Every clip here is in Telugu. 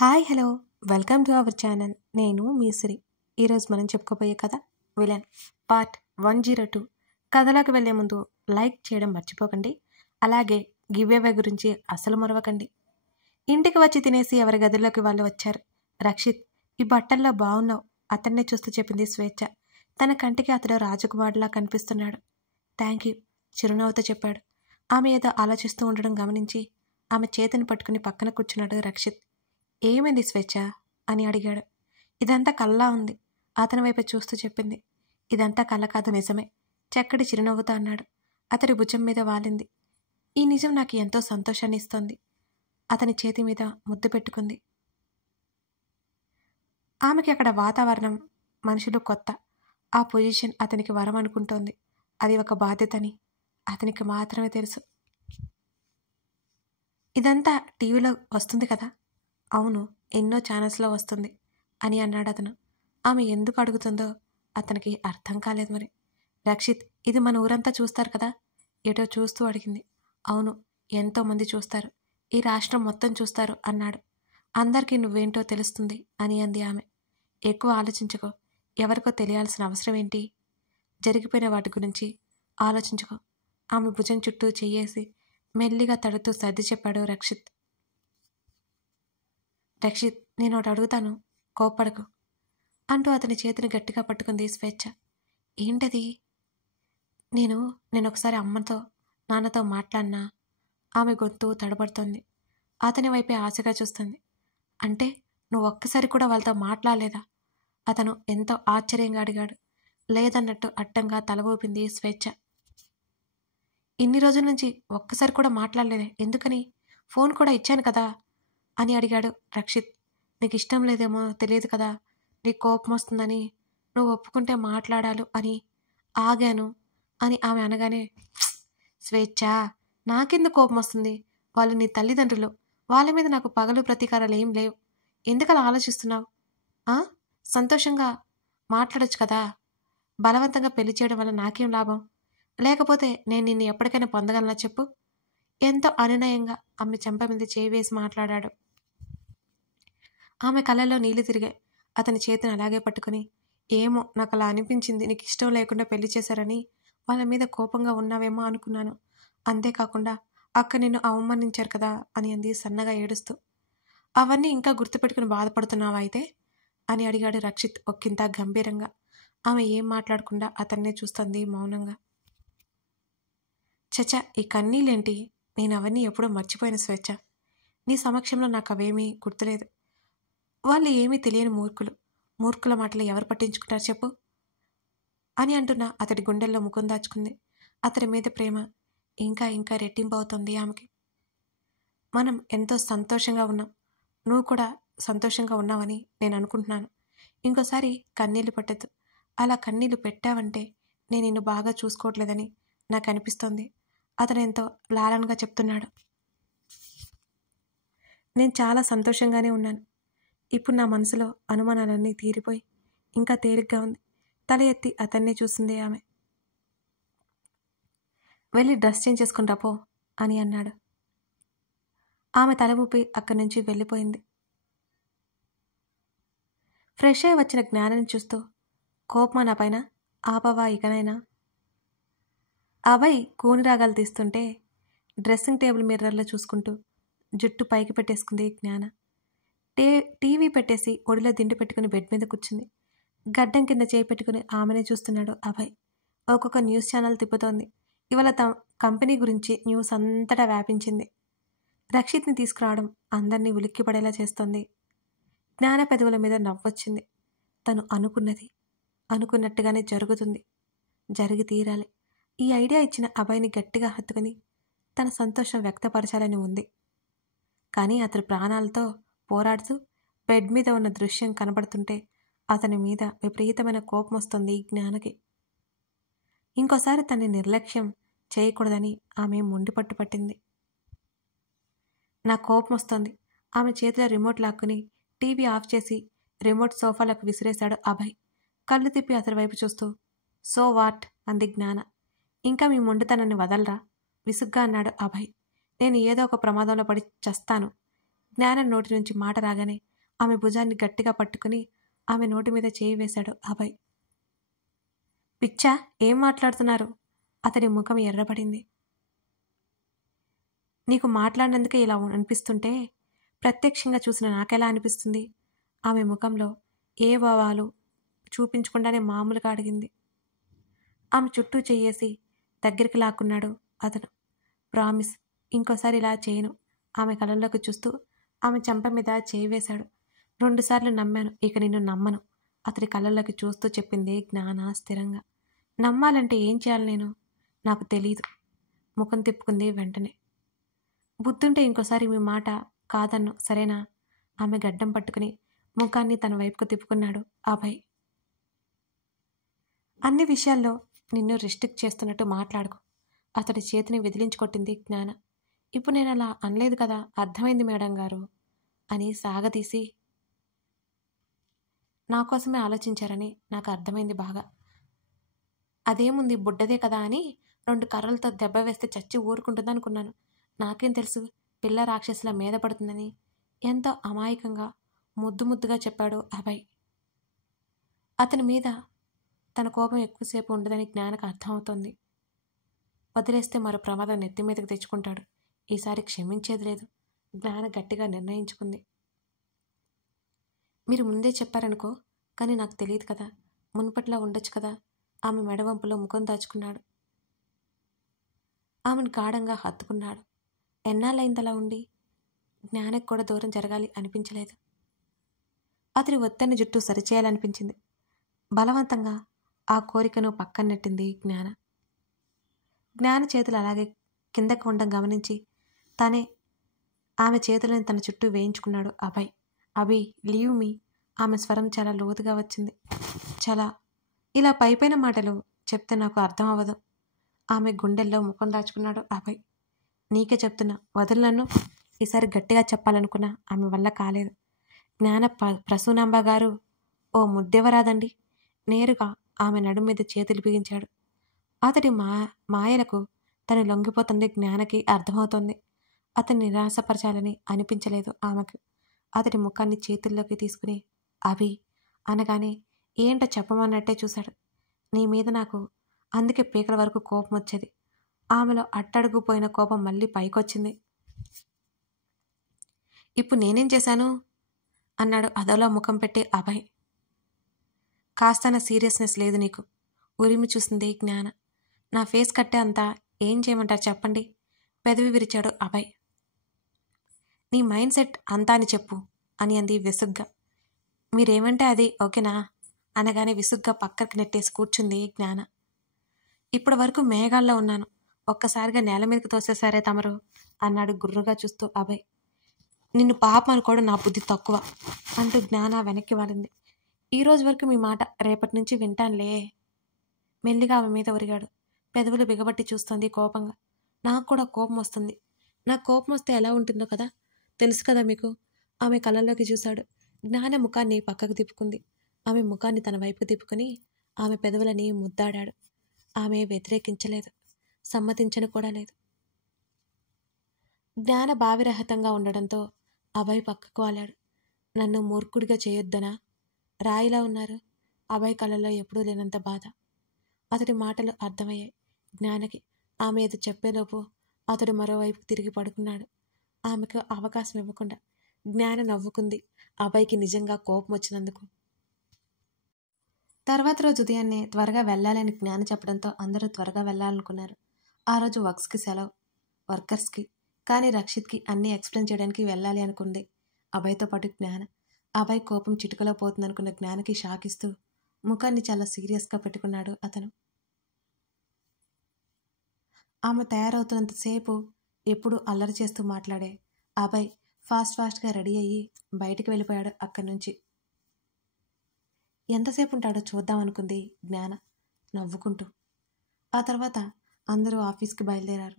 Hi hello welcome to our channel. నేను మీ సిరి. ఈరోజు మనం చెప్పుకోబోయే కథ విలన్ పార్ట్ 102. కథలోకి వెళ్లే ముందు లైక్ చేయడం మర్చిపోకండి. అలాగే గివ్ అవే గురించి అసలు మరవకండి. ఇంటికి వచ్చి తినేసి ఎవరి గదిలోకి వాళ్ళు వచ్చారు. రక్షిత్, ఈ బట్టల్లో బాగున్నావు, అతన్నే చూస్తూ చెప్పింది స్వేచ్ఛ. తన కంటికి అతడు రాజకుమారులా కనిపిస్తున్నాడు. థ్యాంక్ యూ, చిరునవ్వుతో చెప్పాడు. ఆమె ఏదో ఆలోచిస్తూ ఉండడం గమనించి ఆమె చేతిని పట్టుకుని పక్కన కూర్చున్నాడు రక్షిత్. ఏమైంది స్వేచ్ఛ అని అడిగాడు. ఇదంతా కల్లా ఉంది, అతని వైపు చూస్తూ చెప్పింది. ఇదంతా కళ్ళ కాదు, నిజమే, చక్కటి చిరునవ్వుతో అన్నాడు. అతడి భుజం మీద వాలింది. ఈ నిజం నాకు ఎంతో సంతోషాన్ని ఇస్తోంది. అతని చేతి మీద ముద్దు పెట్టుకుంది. ఆమెకి అక్కడ వాతావరణం, మనుషులు కొత్త. ఆ పొజిషన్ అతనికి వరం అనుకుంటోంది. అది ఒక బాధ్యతని అతనికి మాత్రమే తెలుసు. ఇదంతా టీవీలో వస్తుంది కదా? అవును, ఎన్నో ఛానల్స్లో వస్తుంది అని అన్నాడు అతను. ఆమె ఎందుకు అడుగుతుందో అతనికి అర్థం కాలేదు. మరి రక్షిత్, ఇది మన ఊరంతా చూస్తారు కదా? ఏటో చూస్తూ అడిగింది. అవును, ఎంతోమంది చూస్తారు, ఈ రాష్ట్రం మొత్తం చూస్తారు అన్నాడు. అందరికీ నువ్వేంటో తెలుస్తుంది అని అంది ఆమె. ఎక్కువ ఆలోచించుకో, ఎవరికో తెలియాల్సిన అవసరం ఏంటి? జరిగిపోయిన వాటి గురించి ఆలోచించుకో. ఆమె భుజం చుట్టూ చెయ్యేసి మెల్లిగా తడుతూ సర్ది చెప్పాడు రక్షిత్. రక్షిత్, నేను ఒకటి అడుగుతాను, కోప్పడకు అంటూ అతని చేతిని గట్టిగా పట్టుకుంది స్వేచ్ఛ. ఏంటది? నేను ఒకసారి అమ్మతో నాన్నతో మాట్లాడినా. ఆమె గొంతు తడబడుతోంది. అతని వైపే ఆశగా చూస్తుంది. అంటే నువ్వు ఒక్కసారి కూడా వాళ్ళతో మాట్లాడలేదా? అతను ఎంతో ఆశ్చర్యంగా అడిగాడు. లేదన్నట్టు అడ్డంగా తల ఊపింది స్వేచ్ఛ. ఇన్ని రోజుల నుంచి ఒక్కసారి కూడా మాట్లాడలేదే, ఎందుకని? ఫోన్ కూడా ఇచ్చాను కదా అని అడిగాడు రక్షిత్. నీకు ఇష్టం లేదేమో తెలియదు కదా, నీకు కోపం వస్తుందని, నువ్వు ఒప్పుకుంటే మాట్లాడాలు అని ఆగాను అని ఆమె అనగానే, స్వేచ్ఛ, నాకెందుకు కోపం వస్తుంది? వాళ్ళు నీ తల్లిదండ్రులు, వాళ్ళ మీద నాకు పగలు ప్రతీకారాలు ఏం లేవు. ఎందుకలా ఆలోచిస్తున్నావు? సంతోషంగా మాట్లాడొచ్చు కదా. బలవంతంగా పెళ్లి చేయడం వల్ల నాకేం లాభం? లేకపోతే నేను నిన్ను ఎప్పటికైనా పొందగలనా చెప్పు? ఎంతో అనునయంగా ఆమె చెంప మీద చేయి వేసి మాట్లాడాడు. ఆమె కళ్ళల్లో నీళ్లు తిరిగాయి. అతని చేతిని అలాగే పట్టుకుని, ఏమో నాకు అలా అనిపించింది, నీకు ఇష్టం లేకుండా పెళ్లి చేశారని వాళ్ళ మీద కోపంగా ఉన్నావేమో అనుకున్నాను. అంతేకాకుండా అక్క నిన్ను అవమానించారు కదా అని అంది సన్నగా ఏడుస్తూ. అవన్నీ ఇంకా గుర్తుపెట్టుకుని బాధపడుతున్నావా అయితే అని అడిగాడు రక్షిత్ ఒక్కింత గంభీరంగా. ఆమె ఏం మాట్లాడకుండా అతన్నే చూస్తుంది మౌనంగా. చచ్చా, ఈ కన్నీళ్ళేంటి? నేను అవన్నీ ఎప్పుడో మర్చిపోయిన స్వేచ్ఛ. నీ సమక్షంలో నాకు అవేమీ గుర్తులేదు. వాళ్ళు ఏమీ తెలియని మూర్ఖుల మాటలు ఎవరు పట్టించుకుంటారు చెప్పు అని అంటున్నా అతడి గుండెల్లో ముఖం దాచుకుంది. అతడి మీద ప్రేమ ఇంకా ఇంకా రెట్టింపు అవుతుంది ఆమెకి. మనం ఎంతో సంతోషంగా ఉన్నాం, నువ్వు కూడా సంతోషంగా ఉన్నావని నేను అనుకుంటున్నాను. ఇంకోసారి కన్నీళ్లు పట్టద్దు. అలా కన్నీళ్లు పెట్టావంటే నేను నిన్ను బాగా చూసుకోవట్లేదని నాకు అనిపిస్తోంది. అతను ఎంతో లాలనగా చెప్తున్నాడు. నేను చాలా సంతోషంగానే ఉన్నాను. ఇప్పుడు నా మనసులో అనుమానాలన్నీ తీరిపోయి ఇంకా తేలిగ్గా ఉంది. తల ఎత్తి అతన్నే చూసింది ఆమె. వెళ్ళి డ్రెస్ చేంజ్ చేసుకుని రాపో అని అన్నాడు. ఆమె తల ఊపి అక్కడి నుంచి వెళ్ళిపోయింది. ఫ్రెష్ అయి వచ్చిన జ్ఞానాన్ని చూస్తూ, కోపమా నా పైన? ఆపవా ఇకనైనా? అభయ్ కూని రాగాలు తీస్తుంటే డ్రెస్సింగ్ టేబుల్ మిర్రర్లో చూసుకుంటూ జుట్టు పైకి పెట్టేసుకుంది జ్ఞాన. టీవీ పెట్టేసి ఒడిలో దిండు పెట్టుకుని బెడ్ మీద కూర్చుంది. గడ్డం కింద చేయి పెట్టుకుని ఆమెనే చూస్తున్నాడు అభయ్. ఒక్కొక్క న్యూస్ ఛానల్ తిప్పుతోంది. ఇవాళ కంపెనీ గురించి న్యూస్ అంతటా వ్యాపించింది. రక్షిత్ని తీసుకురావడం అందరినీ ఉలిక్కిపడేలా చేస్తోంది. జ్ఞాన పెదవుల మీద నవ్వొచ్చింది. తను అనుకున్నట్టుగానే జరుగుతుంది, జరిగి తీరాలి. ఈ ఐడియా ఇచ్చిన అభయ్ని గట్టిగా హత్తుకుని తన సంతోషం వ్యక్తపరచాలని ఉంది. కానీ అతని ప్రాణాలతో పోరాడుతూ బెడ్ మీద ఉన్న దృశ్యం కనబడుతుంటే అతని మీద విపరీతమైన కోపం వస్తుంది జ్ఞానకి. ఇంకోసారి తన్ని నిర్లక్ష్యం చేయకూడదని ఆమె మొండి పట్టుపట్టింది. నా కోపం వస్తోంది. ఆమె చేతిలో రిమోట్ లాక్కుని టీవీ ఆఫ్ చేసి రిమోట్ సోఫాలకు విసిరేశాడు అభయ్. కళ్ళు తిప్పి అతని వైపు చూస్తూ, సో వాట్ అంది జ్ఞాన. ఇంకా మీ మొండితనాన్ని వదలరా విసుగ్గా అన్నాడు అభయ్. నేను ఏదో ఒక ప్రమాదంలో పడి చస్తాను. జ్ఞానం నోటి నుంచి మాట రాగానే ఆమె భుజాన్ని గట్టిగా పట్టుకుని ఆమె నోటి మీద చేయి వేశాడు అభయ్. పిచ్చా, ఏం మాట్లాడుతున్నారు? అతడి ముఖం ఎర్రబడింది. నీకు మాట్లాడినందుకే ఇలా అనిపిస్తుంటే ప్రత్యక్షంగా చూసిన నాకెలా అనిపిస్తుంది? ఆమె ముఖంలో ఏ భావాలు చూపించకుండానే మామూలుగా అడిగింది. ఆమె చుట్టూ చెయ్యేసి దగ్గరికి లాక్కున్నాడు అతను. ప్రామిస్, ఇంకోసారి ఇలా చేయను. ఆమె కళ్ళల్లోకి చూస్తూ ఆమె చెంప మీద చేయి వేశాడు. 2 సార్లు నమ్మాను, ఇక నిన్ను నమ్మను. అతడి కళ్ళల్లోకి చూస్తూ చెప్పింది జ్ఞాన స్థిరంగా. నమ్మాలంటే ఏం చేయాలి నేను? నాకు తెలీదు. ముఖం తిప్పుకుంది వెంటనే. బుద్ధుంటే ఇంకోసారి మీ మాట కాదన్ను, సరేనా? ఆమె గడ్డం పట్టుకుని ముఖాన్ని తన వైపుకు తిప్పుకున్నాడు అభయ్. అన్ని విషయాల్లో నిన్ను రిస్ట్రిక్ట్ చేస్తున్నట్టు మాట్లాడుకో. అతడి చేతిని విదిలించుకొట్టింది జ్ఞాన. ఇప్పుడు నేను అలా అనలేదు కదా, అర్థమైంది మేడం గారు అని సాగదీసి. నా కోసమే ఆలోచించారని నాకు అర్థమైంది బాగా. అదేముంది, బుడ్డదే కదా అని 2 కర్రలతో దెబ్బ వేస్తే చచ్చి ఊరుకుంటుందనుకున్నాను. నాకేం తెలుసు పిల్ల రాక్షసుల మీద పడుతుందని. ఎంతో అమాయకంగా ముద్దుగా చెప్పాడు అభయ్. అతని మీద తన కోపం ఎక్కువసేపు ఉండదని జ్ఞానకు అర్థమవుతోంది. వదిలేస్తే మరో ప్రమాదం నెత్తి మీదకి తెచ్చుకుంటాడు. ఈసారి క్షమించేది లేదు. జ్ఞాన గట్టిగా నిర్ణయించుకుంది. మీరు ముందే చెప్పారనుకో, కానీ నాకు తెలియదు కదా, మునుపట్లా ఉండొచ్చు కదా. ఆమె మెడవంపులో ముఖం దాచుకున్నాడు. ఆమెను గాఢంగా హత్తుకున్నాడు. ఎన్నాళ్ళైందలా ఉండి? జ్ఞానకు కూడా దూరం జరగాలి అనిపించలేదు. అతని ఒత్తని జుట్టు సరిచేయాలనిపించింది. బలవంతంగా ఆ కోరికను పక్కన నెట్టింది జ్ఞాన. జ్ఞాన చేతులు అలాగే కిందకు ఉండడం గమనించి తనే ఆమె చేతులను తన చుట్టూ వేయించుకున్నాడు అభయ్. అభి, లీవ్ మీ. ఆమె స్వరం చాలా లోతుగా వచ్చింది. చాలా ఇలా పైపైన మాటలు చెప్తే నాకు అర్థం అవ్వదు. ఆమె గుండెల్లో ముఖం దాచుకున్నాడు అభయ్. నీకే చెప్తున్నా, వదులు నన్ను. ఈసారి గట్టిగా చెప్పాలనుకున్నా ఆమె వల్ల కాలేదు. జ్ఞాన ప్రసూనాంబ గారు, ఓ ముద్దెవరాదండి. నేరుగా ఆమె నడుం మీద చేతులు బిగించాడు. అతడి మాయలకు తను లొంగిపోతుంది జ్ఞానకి అర్థమవుతోంది. అతన్ని నిరాశపరచాలని అనిపించలేదు ఆమెకు. అతడి ముఖాన్ని చేతుల్లోకి తీసుకుని అభి అనగానే ఏంటో చెప్పమన్నట్టే చూశాడు. నీ మీద నాకు అందుకే పీకల వరకు కోపం వచ్చేది. ఆమెలో అట్టడుగుపోయిన కోపం మళ్ళీ పైకొచ్చింది. ఇప్పుడు నేనేం చేశాను అన్నాడు అదోలా ముఖం పెట్టి అభయ్. కాస్తన సీరియస్నెస్ లేదు నీకు. ఉరిమి చూసింది జ్ఞాన. నా ఫేస్ కట్టే అంతా ఏం చేయమంటారు చెప్పండి? పెదవి విరిచాడు అభయ్. నీ మైండ్ సెట్ అంతా అని చెప్పు అని అంది విసుగ్గా. మీరేమంటే అది ఓకేనా అనగానే విసుగ్గా పక్కకి నెట్టేసి కూర్చుంది జ్ఞాన. ఇప్పటి వరకు మేఘాల్లో ఉన్నాను, ఒక్కసారిగా నేల మీదకి తోసేశారే తమరు అన్నాడు గుర్రుగా చూస్తూ అభయ్. నిన్ను పాపం అనుకోవడం నా బుద్ధి తక్కువ అంటూ జ్ఞాన వెనక్కి వాలింది. ఈ రోజు వరకు మీ మాట, రేపటి నుంచి వింటానులే. మెల్లిగా ఆమె మీద ఒరిగాడు. పెదవులు బిగబట్టి చూస్తోంది కోపంగా. నాకు కూడా కోపం వస్తుంది. నాకు కోపం వస్తే ఎలా ఉంటుందో కదా తెలుసు కదా మీకు. ఆమె కళ్ళల్లోకి చూశాడు. జ్ఞాన ముఖాన్ని పక్కకు తిప్పుకుంది. ఆమె ముఖాన్ని తన వైపుకు తిప్పుకుని ఆమె పెదవులని ముద్దాడాడు. ఆమె వ్యతిరేకించలేదు, సమ్మతించను కూడా లేదు. జ్ఞాన భావిరహితంగా ఉండడంతో అభయ్ పక్కకు వాలాడు. నన్ను మూర్ఖుడిగా చేయొద్దనా? రాయిలా ఉన్నారు. అభయ్ కళ్ళల్లో ఎప్పుడూ లేనంత బాధ. అతడి మాటలు అర్థమయ్యాయి జ్ఞానకి. ఆమె ఏదో చెప్పేలోపు అతడు మరోవైపు తిరిగి పడుకున్నాడు. ఆమెకు అవకాశం ఇవ్వకుండా. జ్ఞాన నవ్వుకుంది అభయ్కి నిజంగా కోపం వచ్చినందుకు. తర్వాత రోజు ఉదయాన్నే త్వరగా వెళ్ళాలని జ్ఞాన చెప్పడంతో అందరూ త్వరగా వెళ్ళాలనుకున్నారు. ఆ రోజు వర్కర్స్కి కానీ రక్షిత్కి అన్నీ ఎక్స్ప్లెయిన్ చేయడానికి వెళ్ళాలి అనుకుంది అభయ్తో పాటు జ్ఞాన. అభయ్ కోపం చిటుకలో పోతుందనుకున్న జ్ఞానకి షాక్ ఇస్తూ ముఖాన్ని చాలా సీరియస్గా పెట్టుకున్నాడు అతను. ఆమె తయారవుతున్నంతసేపు ఎప్పుడు అల్లరి చేస్తూ మాట్లాడే అభయ్ ఫాస్ట్గా రెడీ అయ్యి బయటికి వెళ్ళిపోయాడు అక్కడి నుంచి. ఎంతసేపు ఉంటాడో చూద్దామనుకుంది జ్ఞాన నవ్వుకుంటూ. ఆ తర్వాత అందరూ ఆఫీస్కి బయలుదేరారు.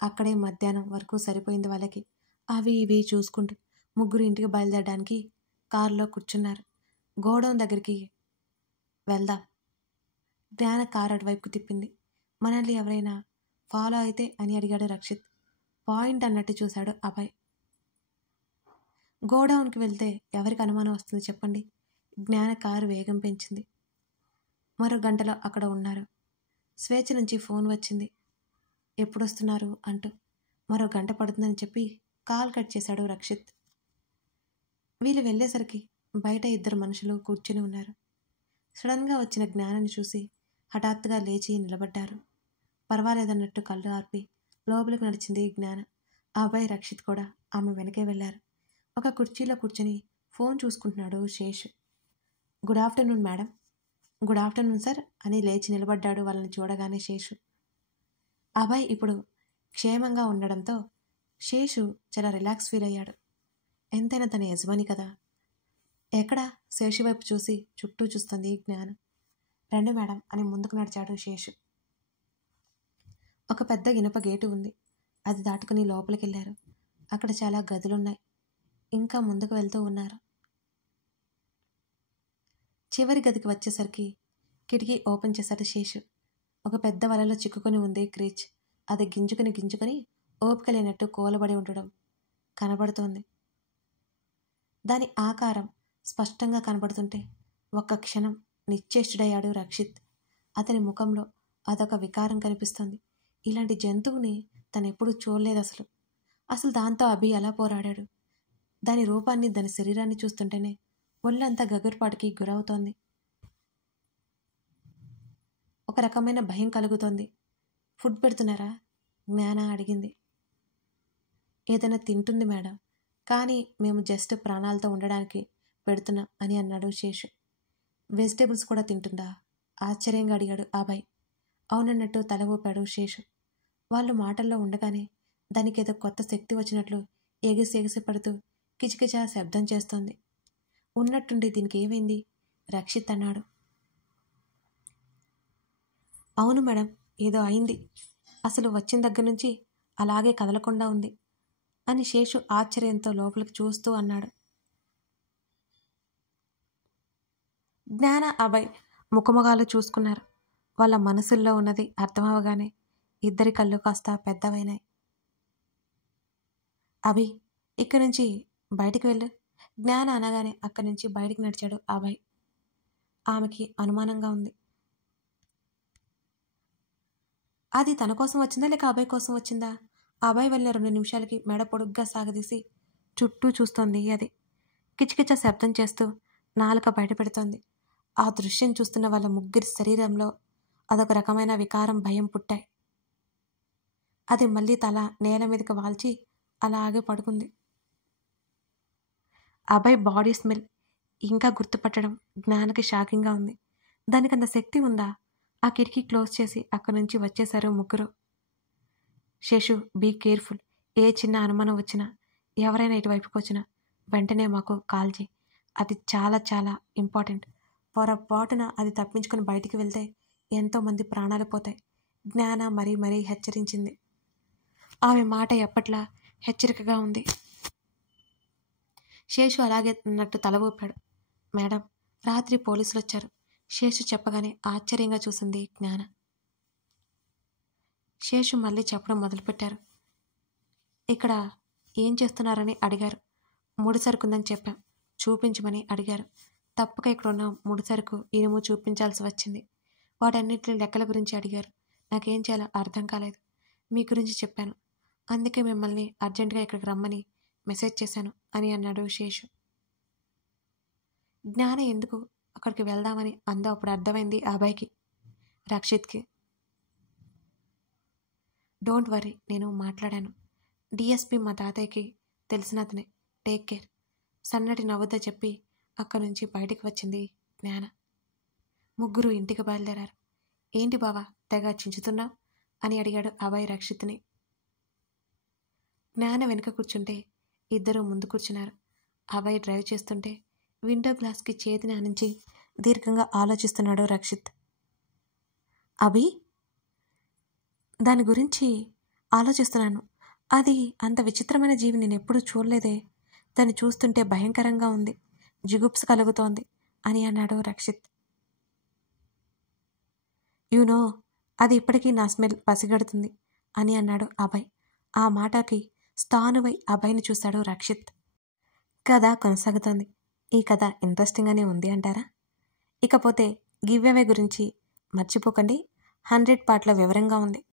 అక్కడే మధ్యాహ్నం వరకు సరిపోయింది వాళ్ళకి. అవి ఇవి చూసుకుంటూ ముగ్గురు ఇంటికి బయలుదేరడానికి కారులో కూర్చున్నారు. గోడౌన్ దగ్గరికి వెళ్దాం. జ్ఞాన కారు అటువైపుకు తిప్పింది. మనల్ని ఎవరైనా ఫాలో అయితే అని అడిగాడు రక్షిత్. పాయింట్ అన్నట్టు చూశాడు అభయ్. గోడౌన్కి వెళ్తే ఎవరికి అనుమానం వస్తుంది చెప్పండి. జ్ఞాన కారు వేగం పెంచింది. మరో గంటలో అక్కడ ఉన్నారు. స్వేచ్ఛ నుంచి ఫోన్ వచ్చింది. ఎప్పుడొస్తున్నారు అంటూ. మరో గంట పడుతుందని చెప్పి కాల్ కట్ చేశాడు రక్షిత్. వీళ్ళు వెళ్ళేసరికి బయట ఇద్దరు మనుషులు కూర్చుని ఉన్నారు. సడన్గా వచ్చిన జ్ఞానాన్ని చూసి హఠాత్తుగా లేచి నిలబడ్డారు. పర్వాలేదన్నట్టు కళ్ళు ఆర్పి లోపలికి నడిచింది జ్ఞాన. ఆ అబ్బాయి రక్షిత్ కూడా ఆమె వెనకే వెళ్లారు. ఒక కుర్చీలో కూర్చొని ఫోన్ చూసుకుంటున్నాడు Shesh. Good afternoon madam. Good afternoon sir అని లేచి నిలబడ్డాడు వాళ్ళని చూడగానే శేషు. అబ్బాయి ఇప్పుడు క్షేమంగా ఉండడంతో శేషు చాలా రిలాక్స్ ఫీల్ అయ్యాడు. ఎంతైనా తన యజమాని కదా. ఎక్కడా శేషు వైపు చూసి చుట్టూ చూస్తుంది జ్ఞానం. రండి మేడం అని ముందుకు నడిచాడు శేషు. ఒక పెద్ద ఇనుప గేటు ఉంది. అది దాటుకుని లోపలికి వెళ్ళారు. అక్కడ చాలా గదులున్నాయి. ఇంకా ముందుకు వెళ్తూ ఉన్నారు. చివరి గదికి వచ్చేసరికి కిటికీ ఓపెన్ చేశాడు శేషు. ఒక పెద్ద వలలో చిక్కుకొని ఉంది క్రీచ్. అది గింజుకుని ఓపిక లేనట్టు కూలబడి ఉండడం కనబడుతోంది. దాని ఆకారం స్పష్టంగా కనబడుతుంటే ఒక్క క్షణం నిశ్చేష్టుడయ్యాడు రక్షిత్. అతని ముఖంలో అదొక వికారం కనిపిస్తోంది. ఇలాంటి జంతువుని తనెప్పుడూ చూడలేదు అసలు దాంతో అభి ఎలా పోరాడాడు. దాని రూపాన్ని, దాని శరీరాన్ని చూస్తుంటేనే ఒళ్ళంతా గగుర్పాటుకి గురవుతోంది. ఒక రకమైన భయం కలుగుతోంది. ఫుడ్ పెడుతున్నారా? జ్ఞాన అడిగింది. ఏదైనా తింటుంది మేడం, కానీ మేము జస్ట్ ప్రాణాలతో ఉండడానికి పెడుతున్నాం అని అన్నాడు శేషు. వెజిటేబుల్స్ కూడా తింటుందా? ఆశ్చర్యంగా అడిగాడు అభయ్. అవునన్నట్టు తల ఊపాడు శేషు. వాళ్ళు మాటల్లో ఉండగానే దానికేదో కొత్త శక్తి వచ్చినట్లు ఎగిసి పడుతూ కిచకిచా శబ్దం చేస్తోంది. ఉన్నట్టుండి దీనికి ఏమైంది? రక్షిత్ అన్నాడు. అవును మేడం, ఏదో అయింది. అసలు వచ్చిన దగ్గర నుంచి అలాగే కదలకుండా ఉంది అని శేషు ఆశ్చర్యంతో లోపలికి చూస్తూ అన్నాడు. జ్ఞాన, అభయ్ ముఖముఖాలు చూసుకున్నారు. వాళ్ళ మనసుల్లో ఉన్నది అర్థమవగానే ఇద్దరి కళ్ళు కాస్త పెద్దవైనాయి. అభి, ఇక్కడి నుంచి బయటికి వెళ్ళు. జ్ఞాన అనగానే అక్కడి నుంచి బయటికి నడిచాడు అభయ్. ఆమెకి అనుమానంగా ఉంది. అది తన కోసం వచ్చిందా లేక అభయ్ కోసం వచ్చిందా? అభయ్ వెళ్ళిన 2 నిమిషాలకి మెడ పొడుగ్గా సాగదీసి చుట్టూ చూస్తోంది. అది కిచకిచ శబ్దం చేస్తూ నాలుక బయట పెడుతోంది. ఆ దృశ్యం చూస్తున్న వాళ్ళ ముగ్గురి శరీరంలో అదొక రకమైన వికారం, భయం పుట్టాయి. అది మళ్ళీ తల నేల మీదకి వాల్చి అలాగే పడుకుంది. అభయ్ బాడీ స్మెల్ ఇంకా గుర్తుపట్టడం జ్ఞానకి షాకింగ్గా ఉంది. దానికి అంత శక్తి ఉందా? ఆ కిటికీ క్లోజ్ చేసి అక్కడి నుంచి వచ్చేశారు ముగ్గురు. Seshu, be careful. ఏ చిన్న అనుమానం వచ్చినా, ఎవరైనా ఇటువైపుకి వచ్చినా వెంటనే మాకు కాల్ చేయి. అది చాలా చాలా ఇంపార్టెంట్. పొరపాటున అది తప్పించుకొని బయటికి వెళ్తే ఎంతోమంది ప్రాణాలు పోతాయి. జ్ఞాన మరీ హెచ్చరించింది. ఆమె మాట ఎప్పట్లా హెచ్చరికగా ఉంది. శేషు అలాగే అన్నట్టు తల ఊపాడు. మేడం, రాత్రి పోలీసులు వచ్చారు. శేషు చెప్పగానే ఆశ్చర్యంగా చూసింది జ్ఞాన. శేషు మళ్ళీ చెప్పడం మొదలుపెట్టారు. ఇక్కడ ఏం చేస్తున్నారని అడిగారు. ముడి సరుకుందని చెప్పాం. చూపించమని అడిగారు. తప్పక ఇక్కడ ఉన్న ముడి సరుకు, ఇనుము చూపించాల్సి వచ్చింది. వాటన్నిటి లెక్కల గురించి అడిగారు. నాకేం చేయాలో అర్థం కాలేదు. మీ గురించి చెప్పాను. అందుకే మిమ్మల్ని అర్జెంటుగా ఇక్కడికి రమ్మని మెసేజ్ చేశాను అని అన్నాడు శేషు. జ్ఞాన ఎందుకు అక్కడికి వెళ్దామని అందో అప్పుడు అర్థమైంది అభయ్కి, రక్షిత్కి. డోంట్ వరీ, నేను మాట్లాడాను. డిఎస్పీ మా తాతయ్యకి తెలిసిన అతనే. Take care. సన్నటి నవ్వుతో చెప్పి అక్కడి నుంచి బయటికి వచ్చింది జ్ఞాన. ముగ్గురు ఇంటికి బయలుదేరారు. ఏంటి బావా తెగ చించుతున్నావు అని అడిగాడు అభయ్ రక్షిత్ని. జ్ఞాన వెనుక కూర్చుంటే ఇద్దరు ముందు కూర్చున్నారు. అభయ్ డ్రైవ్ చేస్తుంటే విండో గ్లాస్కి చేతిని ఆనించి దీర్ఘంగా ఆలోచిస్తున్నాడు రక్షిత్. అభి, దాని గురించి ఆలోచిస్తున్నాను. అది అంత విచిత్రమైన జీవి నేను ఎప్పుడూ చూడలేదే. దాన్ని చూస్తుంటే భయంకరంగా ఉంది, జిగుప్స కలుగుతోంది అని అన్నాడు రక్షిత్. యూనో, అది ఇప్పటికీ నా స్మెల్ పసిగడుతుంది అని అన్నాడు అభయ్. ఆ మాటకి స్థానువై అభయ్ని చూశాడు రక్షిత్. కథ కొనసాగుతోంది. ఈ కథ ఇంట్రెస్టింగ్గానే ఉంది అంటారా? ఇకపోతే గివ్ అవే గురించి మర్చిపోకండి. 100 పార్ట్ల వివరంగా ఉంది.